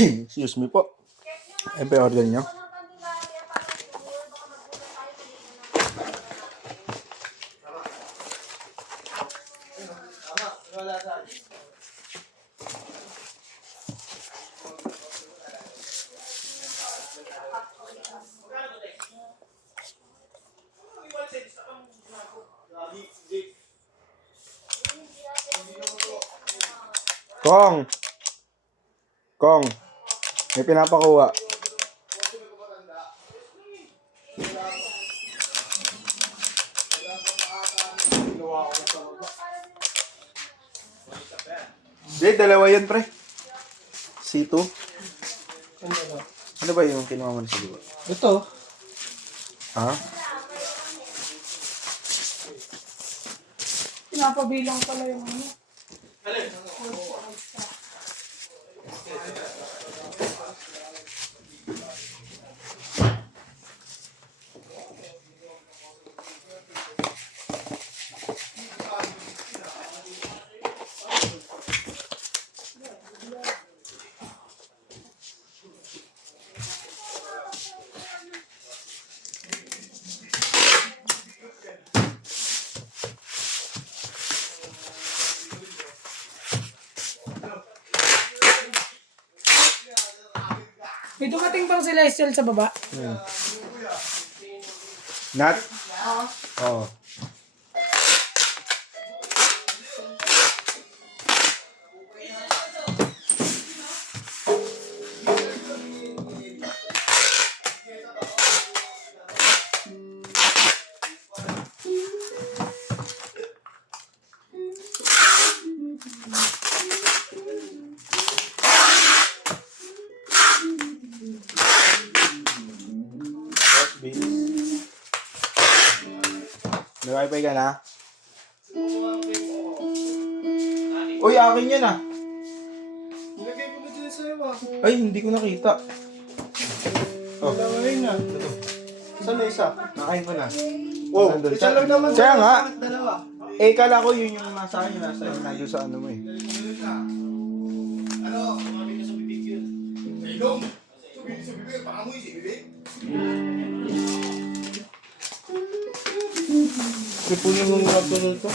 Excuse me po. Ano pa order nyo? Kong! Kong! May pinapakuha. Hindi, dalawa yan, pre. C2. Ano ba yung kinuha mo na sa liwa? Ito. Ha? Pinapabilang pala yung ano. May dumating bang sila Estel sa baba? Nat? Oo. May wifi ka na? Uy, akin yan ah. Nilagay ko na dyan sa'yo ah. Ay, hindi ko nakita. Oh, Dalawin na. Saan na isa? nakain ko na. Oh, Nandun. isa lang naman. Kaya nga. Bakit dalawa? Eh, kala ko yun yung nasa akin, nandun sa ano mo eh. Ano? Kumamit ka sa bibig yun. Ilong! Sa bibig, pangamoy si bibig. Sipunin mo muna tunol ko.